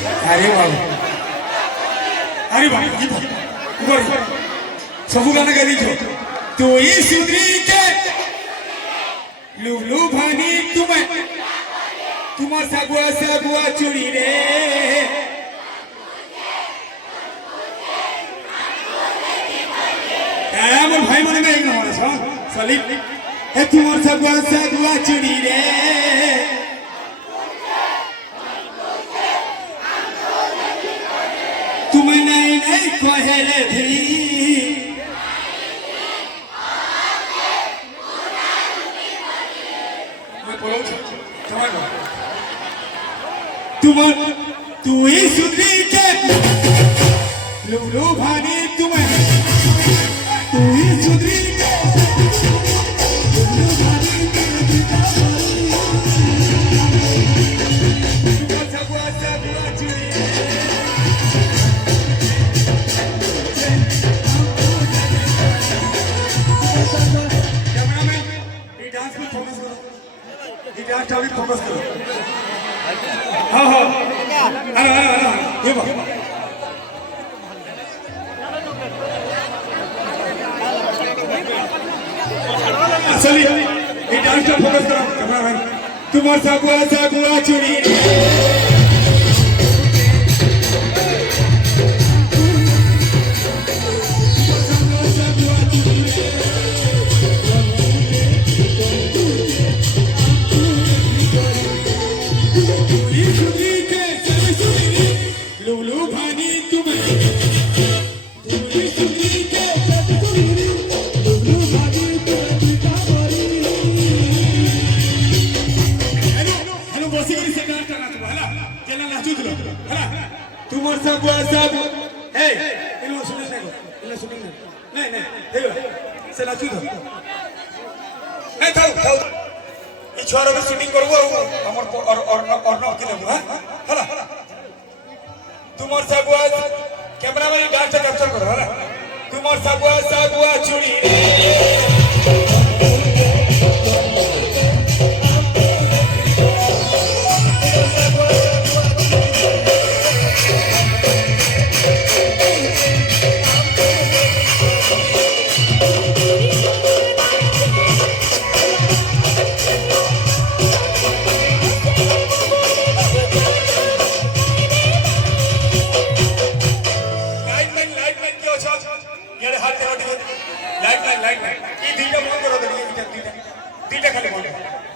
अरे बाबा अरे बाबा ऊपर सबू गाना गा दीजिए तो ये सुंदरी के लुलु भानी तुम सगुआ सगुआ चुड़ी रे मोर भाई मन में एक नंबर छ सलीम ए तुम सगुआ सगुआ चुड़ी रे तुम नहीं नहीं कहले भी तू ही सुधरी के लुलु भानी तू ही सुधरी के लुलु भानी सगुआ सगुआ चुड़ी कैमरामैन ये डांस में फोकस करो ये डांस पे फोकस करो हाँ हाँ ये बात चलिए ये डांस पे फोकस करो कैमरामैन तुम्हारे सगुआ सगुआ चुड़ी तुम्हार सब सब ए इनो शूटिंग नहीं शूटिंग नहीं देखो से नाचू दो नहीं थाउ ई छोरा के शूटिंग करबो हमर और न के देबो हां हला तुम्हार सब कैमरामैन डांस कैप्चर करो हला तुम्हार सब चुड़ी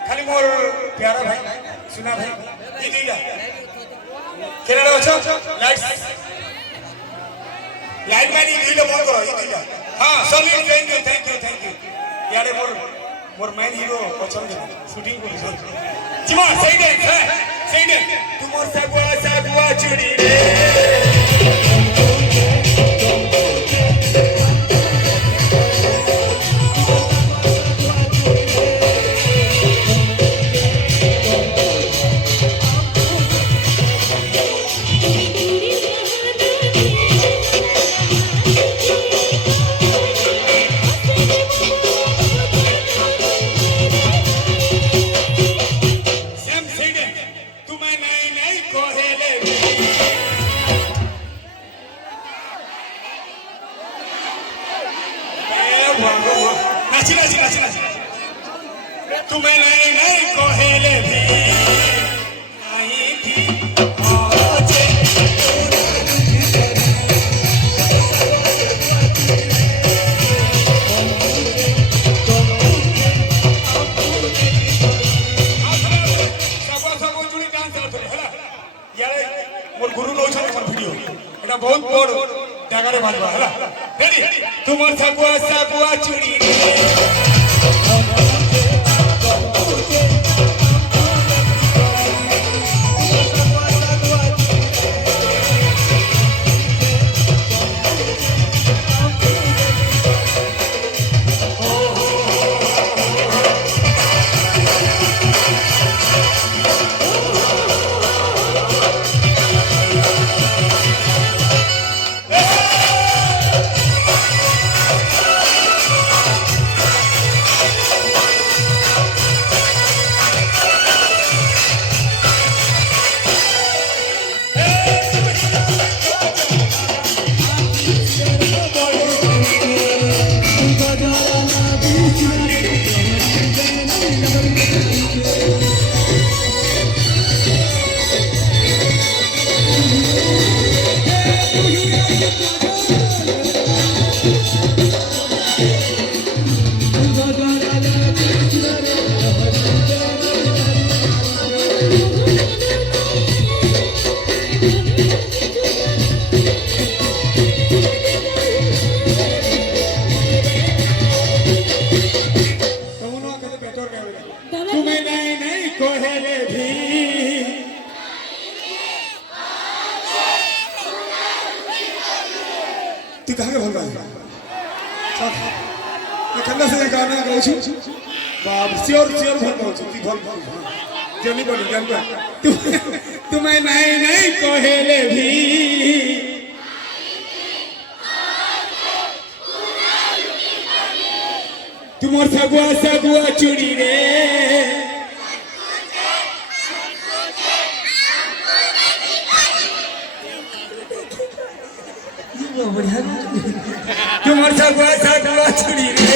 खाली मोर प्यारा भाई सुना भाई ये दीदा केना रहो लाइट मैन ये दीदा फोन करो ये दीदा हां सलीम थैंक यू यार मोर मैन हीरो पसंद शूटिंग को जीवा सही दे तुम सगुआ चुड़ी रे तुम्हें नहीं कोहेले भी आई थी मोर गुरु नो वीडियो एटा बहुत बड़ टागारे मारबा हला रेडी तुमर सगुआ चुड़ी तुम्हें नहीं नहीं कोहेले भी तू कहाँ के भल रहा है ठंडा से गाना गाऊ छु बाप श्योर श्योर भल गाऊ छु तू भल जनी बोली जान तू तुम्हें नहीं नहीं कोहेले भी तुमर सगुआ सगुआ चूड़ी रे तुमर सगुआ सगुआ चूड़ी रे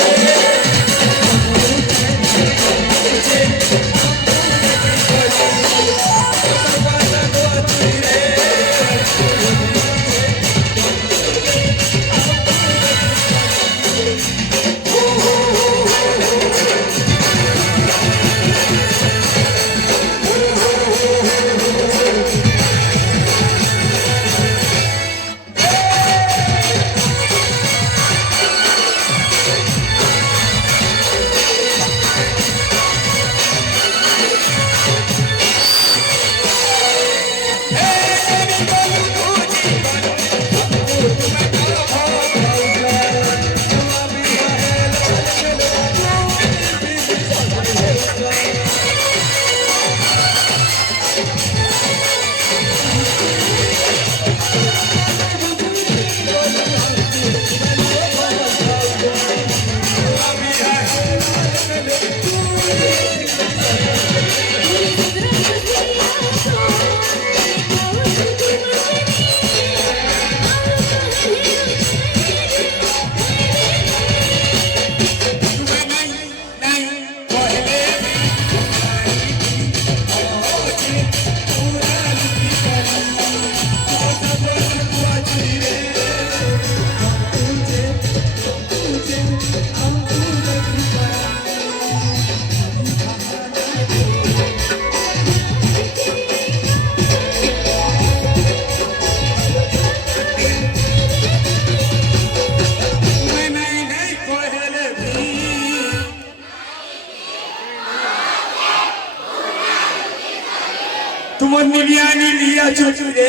तुमर निलियानी लिया चुचू रे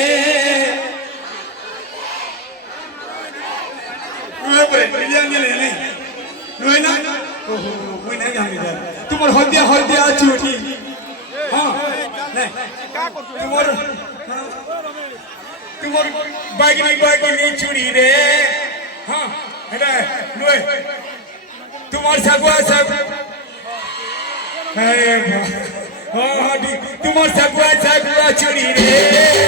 नुए बोले निलियानी ले ले नुए ना ओहो मुई नहीं जानी दे तुमर हल्दिया चुटी हां नहीं तुमर बागनी चूड़ी रे हां हेडा नुए तुमर सगुआ सब अरे वाह तुमर सगुआ चूड़ी रे